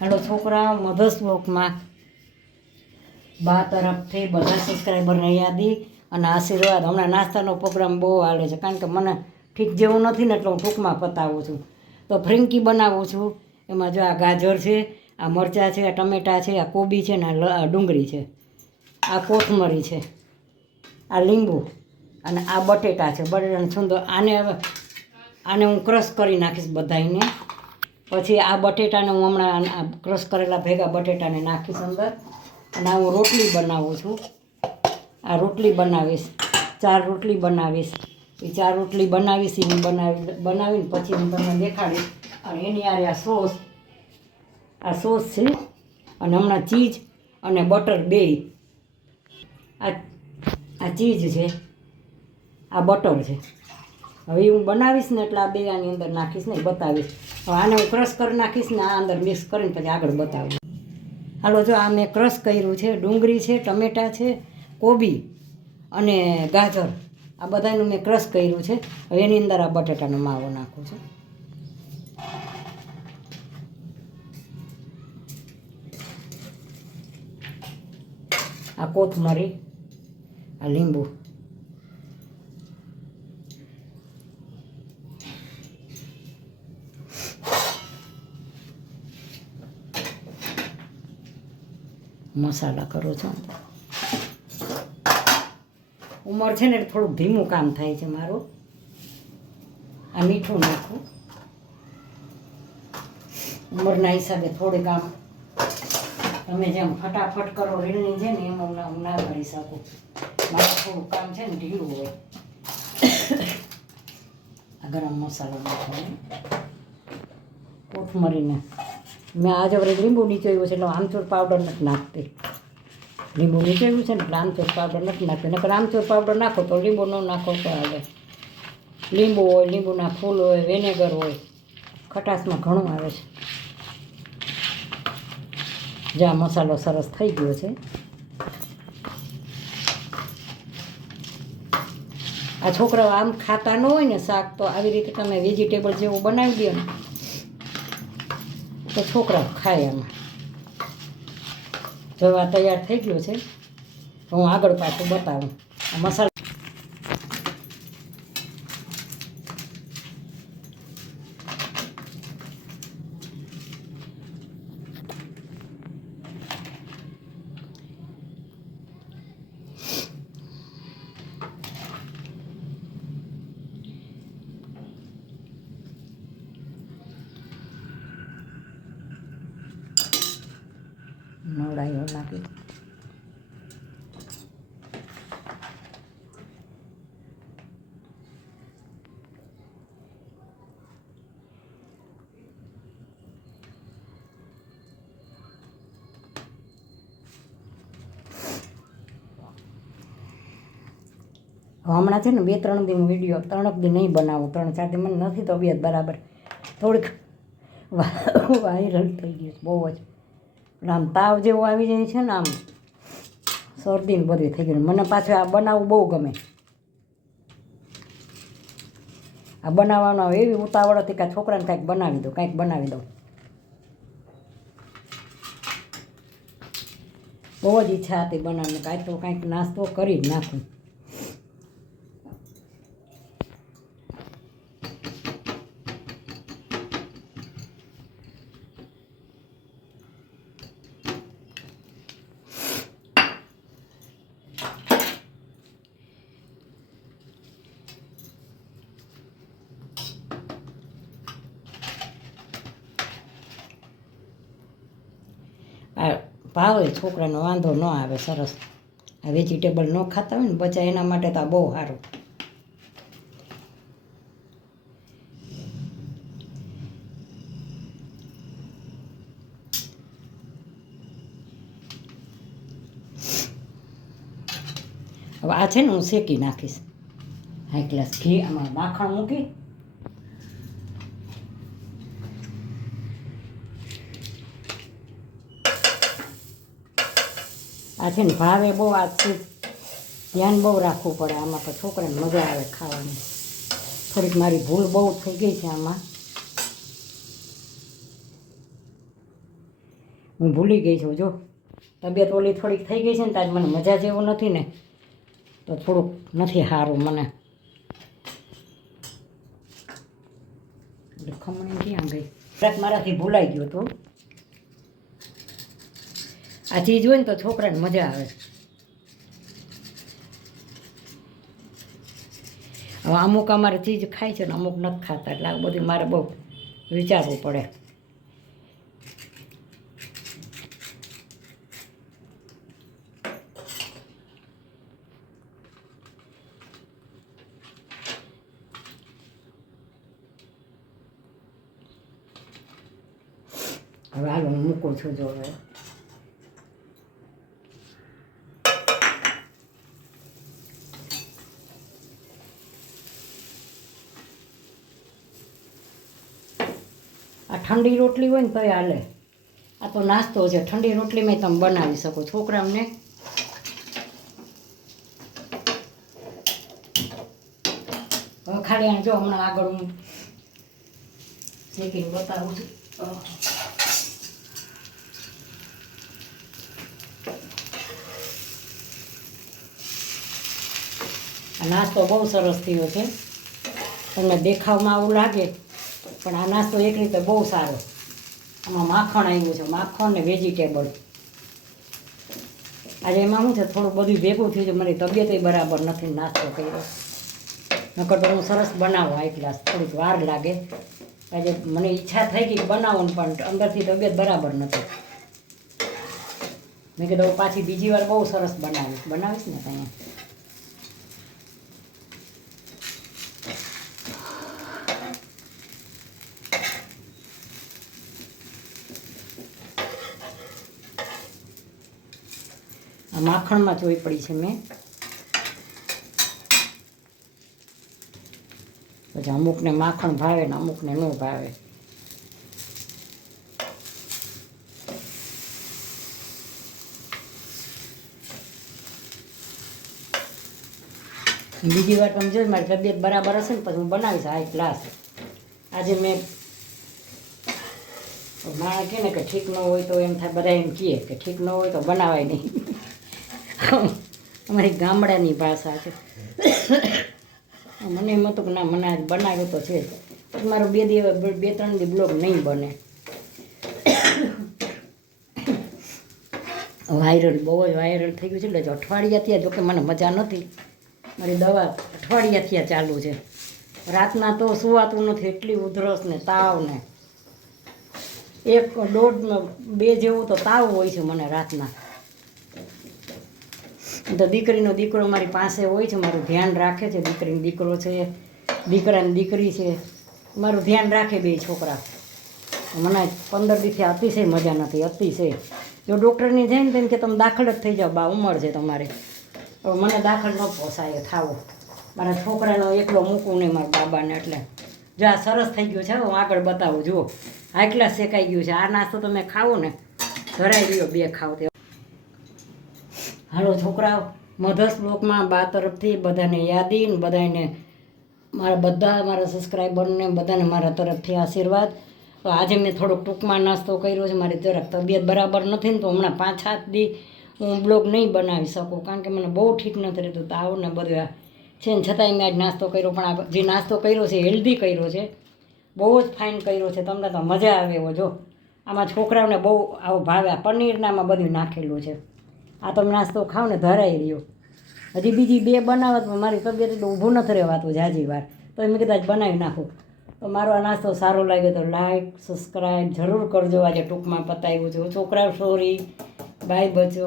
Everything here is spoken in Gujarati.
હેલો છોકરાઓ, મધર્સ બ્લોકમાં બા તરફથી બધા સબસ્ક્રાઈબરને યાદી અને આશીર્વાદ. હમણાં નાસ્તાનો પ્રોગ્રામ બહુ હાલે છે, કારણ કે મને ઠીક જેવું નથી ને એટલે હું ટૂંકમાં પતાવું છું. તો ફ્રિંકી બનાવું છું. એમાં જો આ ગાજર છે, આ મરચાં છે, આ ટમેટાં છે, આ કોબી છે ને આ ડુંગળી છે, આ કોથમરી છે, આ લીંબુ અને આ બટેટા છે. બટેટાને છૂંદો આને હું ક્રશ કરી નાખીશ બધાને. પછી આ બટેટાને હું હમણાં ક્રશ કરેલા ભેગા બટેટાને નાખીશ અંદર. અને હું રોટલી બનાવું છું. આ રોટલી બનાવીશ, 4 રોટલી બનાવીશ. એ 4 રોટલી બનાવીશ, એ બનાવીને પછી હું તમને દેખાડીશ. અને એની આરે આ સોસ છે. અને હમણાં ચીઝ અને બટર બેય. આ ચીઝ છે, આ બટર છે. હવે હું બનાવીશ ને એટલે આ બે આની અંદર નાખીશ ને બતાવીશ. હવે આને હું ક્રશ કરી નાખીશ ને આ અંદર મિક્સ કરીને પછી આગળ બતાવીશ. હાલો, જો આ મેં ક્રશ કર્યું છે. ડુંગળી છે, ટમેટાં છે, કોબી અને ગાજર, આ બધાનું મેં ક્રશ કર્યું છે. હવે એની અંદર આ બટાટાનો માવો નાખું છું. આ કોથમરી, આ લીંબુ, મસાલા કરો છો. ઉંમર છે ને થોડુંક ધીમું કામ થાય છે મારું. આ મીઠું નાખું. ઉંમરના હિસાબે થોડીક આમ તમે જેમ ફટાફટ કરો રીલની છે ને એમ હું ના કરી શકું. મારું થોડું કામ છે ને ઢીલું હોય. આ ગરમ મસાલો નાખવાનો. કોથમરીને મેં આજે વળી લીંબુ નીચોયું છે એટલે આમચૂર પાવડર નથી નાખતી. લીંબુ નીચોયું છે ને એટલે આમચૂર પાવડર નથી નાખતી. નકર આમચૂર પાવડર નાખો તો લીંબુ ન નાખો તો આવે. લીંબુ હોય, લીંબુના ફૂલ હોય, વિનેગર હોય, ખટાશમાં ઘણું આવે છે. જ્યાં મસાલો સરસ થઈ ગયો છે. આ છોકરાઓ આમ ખાતા ન હોય ને શાક, તો આવી રીતે તમે વેજીટેબલ જેવું બનાવી દો ને તો છોકરાઓ ખાય. આમાં જો આ તૈયાર થઈ ગયો છે, હું આગળ પાછું બતાવું. આ મસાલો નવડાયો નાખી. હમણાં છે ને 2-3 દિન વિડીયો, 3 દિન નહીં બનાવું, 3-4 દિન મને નથી તબિયત બરાબર. થોડીક વાયરલ થઈ ગયું છે બહુ જ. આમ તાવ જેવું આવી જાય છે ને, આમ શરદીને બધું થઈ ગયું. મને પાછું આ બનાવવું બહુ ગમે. આ બનાવવાનો એવી ઉતાવળ હતી કે છોકરાને કાંઈક બનાવી દઉં. બહુ જ ઈચ્છા હતી બનાવવાની. કાંઈક નાસ્તો કરી જ નાખું. આ ભાવે છોકરાનો વાંધો ન આવે. સરસ આ વેજીટેબલ ન ખાતા હોય ને બચ્ચા, એના માટે તો આ બહુ સારું. હવે આ છે ને હું શેકી નાખીશ. હાઈ ક્લાસ ઘી, આમાં માખણ મૂકી આ છે ને ભાવે બહુ. આજથી ધ્યાન બહુ રાખવું પડે આમાં, તો છોકરાને મજા આવે ખાવાની. થોડીક મારી ભૂલ બહુ થઈ ગઈ છે આમાં. હું ભૂલી ગઈ છું. જો તબિયત ઓલી થોડીક થઈ ગઈ છે ને તો આજ મને મજા જેવું નથી ને, તો થોડુંક નથી સારું મને. ખમણી ક્યાં ગઈ? મારાથી ભૂલાઈ ગયો તો. આ ચીજ હોય ને તો છોકરાને મજા આવે. હવે અમુક અમારે ચીજ ખાય છે ને અમુક નથી ખાતા, એટલે આ બધું મારે બહુ વિચારવું પડે. હવે હાલો હું મૂકું છું. જો હવે આ ઠંડી રોટલી હોય ને તોય હાલે. આ તો નાસ્તો છે, ઠંડી રોટલીમાં તમે બનાવી શકો છોકરાઓને. હવે ખાલી જો હમણાં આગળ હું શેકીને બતાવું છું. આ નાસ્તો બહુ સરસ થયો છે. તમને દેખાવમાં આવું લાગે પણ આ નાસ્તો એક રીતે બહુ સારો. આમાં માખણ આવ્યું છે, માખણ ને વેજીટેબલ. આજે એમાં શું છે, થોડું બધું ભેગું થયું છે. મારી તબિયત બરાબર નથી, નાસ્તો કર્યો. નકર તો હું સરસ બનાવું હાઈ ક્લાસ. થોડીક વાર લાગે. આજે મને ઈચ્છા થઈ ગઈ બનાવું પણ અંદરથી તબિયત બરાબર નથી. મેં કીધું પાછી બીજી વાર બહુ સરસ બનાવીશ ને ત્યાં. આ માખણમાં જોઈ પડી છે મેં. પછી અમુકને માખણ ભાવે ને અમુકને ન ભાવે. બીજી વાર તમે જોઈ મારી તબિયત બરાબર હશે ને પછી હું બનાવીશ હાઈ ક્લાસ. આજે મેં માણસ કહે ને કે ઠીક ન હોય તો એમ થાય, બધા એમ કહે કે ઠીક ન હોય તો બનાવાય નહીં. અમારી ગામડાની ભાષા છે. મને એમ હતું કે ના મને આજ બનાવ્યો તો છે જ. પછી મારો 2-3 દી બ્લોગ નહીં બને. વાયરલ બહુ જ વાયરલ થઈ ગયું છે. એટલે અઠવાડિયાથી જોકે મને મજા નથી. મારી દવા અઠવાડિયાથી ચાલુ છે. રાતના તો સુવાતું નથી, એટલી ઉધરસ ને તાવ ને 1-1.5-2 જેવું તો તાવ હોય છે મને રાતના. તો દીકરીનો દીકરો મારી પાસે હોય છે, મારું ધ્યાન રાખે છે. દીકરીનો દીકરો છે, દીકરાની દીકરી છે, મારું ધ્યાન રાખે બે છોકરા. મને 15 દીથી અતિશય મજા નથી, અતિશય. જો ડૉક્ટરની જાય ને તેમ કે તમે દાખલ જ થઈ જાઓ, બા ઉંમર છે તમારે. હવે મને દાખલ ન પોસાય થાવો. મારા છોકરાનો એકલો મૂકવું નહીં મારા બાબાને. એટલે જો આ સરસ થઈ ગયું છે. હું આગળ બતાવું. જુઓ હાઈ ક્લાસ શેકાઈ ગયું છે. આ નાસ્તો તમે ખાવો ને ધરાઈ રહ્યો 2 ખાવ તે. હાલો છોકરાઓ, મધર્સ બ્લોકમાં બા તરફથી બધાને યાદી ને બધાને મારા સબસ્ક્રાઈબરને બધાને મારા તરફથી આશીર્વાદ. તો આજે મેં થોડોક ટૂંકમાં નાસ્તો કર્યો છે. મારી જરાક તબિયત બરાબર નથી ને તો હમણાં 5-7 દી હું બ્લોગ નહીં બનાવી શકું, કારણ કે મને બહુ ઠીક નથી રહેતું, તાવ ને બધું છે ને. છતાંય મેં આજ નાસ્તો કર્યો, પણ આ જે નાસ્તો કર્યો છે હેલ્ધી કર્યો છે, બહુ જ ફાઇન કર્યો છે. તમને તો મજા આવે એવો. જો આમાં છોકરાઓને બહુ આવો ભાવે. આ પનીરનામાં બધું નાખેલું છે. આ તમે નાસ્તો ખાઓ ને ધરાઈ રહ્યો. હજી બીજી 2 બનાવત મારી તબિયત એટલે ઊભું નથી રહેવાતું જાજી વાર, તો મેં કીધું આજ બનાવી નાખું. તો મારો આ નાસ્તો સારો લાગ્યો તો લાઈક સબસ્ક્રાઈબ જરૂર કરજો. આજે ટૂંકમાં પતાવ્યું છે. છોકરાઓ સોરી, બાય બચો.